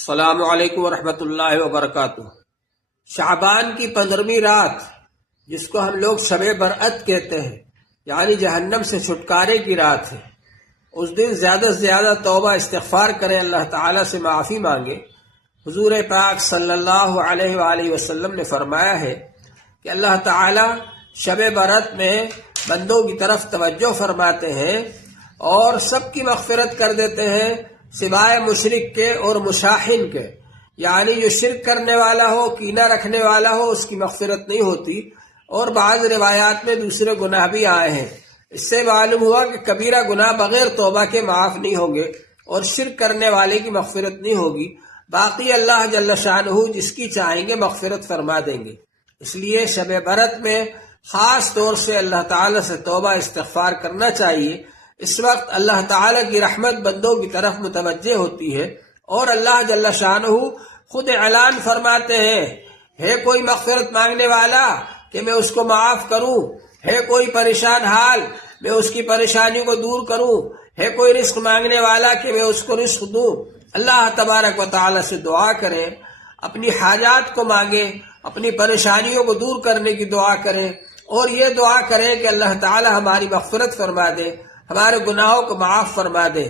السلام علیکم ورحمۃ اللہ وبرکاتہ۔ شعبان کی 15ویں رات، جس کو ہم لوگ شب برأت کہتے ہیں، یعنی جہنم سے چھٹکارے کی رات ہے، اس دن زیادہ سے زیادہ توبہ استغفار کریں، اللہ تعالیٰ سے معافی مانگے۔ حضور پاک صلی اللہ علیہ وآلہ وسلم نے فرمایا ہے کہ اللہ تعالیٰ شب برأت میں بندوں کی طرف توجہ فرماتے ہیں اور سب کی مغفرت کر دیتے ہیں سوائے مشرک کے اور مشاحن کے، یعنی جو شرک کرنے والا ہو، کینہ رکھنے والا ہو، اس کی مغفرت نہیں ہوتی۔ اور بعض روایات میں دوسرے گناہ بھی آئے ہیں۔ اس سے معلوم ہوا کہ کبیرہ گناہ بغیر توبہ کے معاف نہیں ہوں گے اور شرک کرنے والے کی مغفرت نہیں ہوگی، باقی اللہ جل شانہ جس کی چاہیں گے مغفرت فرما دیں گے۔ اس لیے شب برأت میں خاص طور سے اللہ تعالیٰ سے توبہ استغفار کرنا چاہیے۔ اس وقت اللہ تعالیٰ کی رحمت بندوں کی طرف متوجہ ہوتی ہے اور اللہ جل شانہ خود اعلان فرماتے ہیں، ہے کوئی مغفرت مانگنے والا کہ میں اس کو معاف کروں، ہے کوئی پریشان حال میں اس کی پریشانی کو دور کروں، ہے کوئی رزق مانگنے والا کہ میں اس کو رزق دوں۔ اللہ تبارک و تعالیٰ سے دعا کریں، اپنی حاجات کو مانگیں، اپنی پریشانیوں کو دور کرنے کی دعا کریں اور یہ دعا کریں کہ اللہ تعالیٰ ہماری مغفرت فرما دے، ہمارے گناہوں کو معاف فرما دے۔